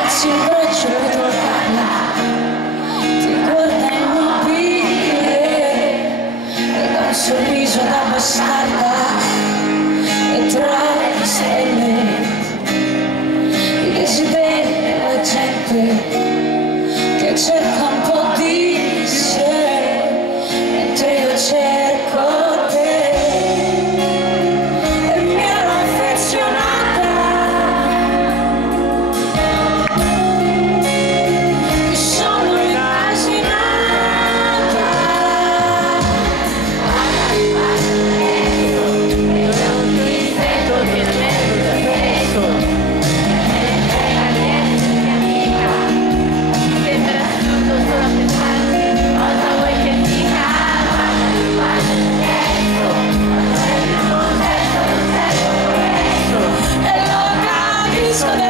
Alzi il braccio e torna, ti guarda immobile e dà un sorriso da bastarda e tra le stelle i desideri della gente che cerca un po' di sé mentre io cerco te e mi ero affezionata, mi sono immaginata e lo capisco.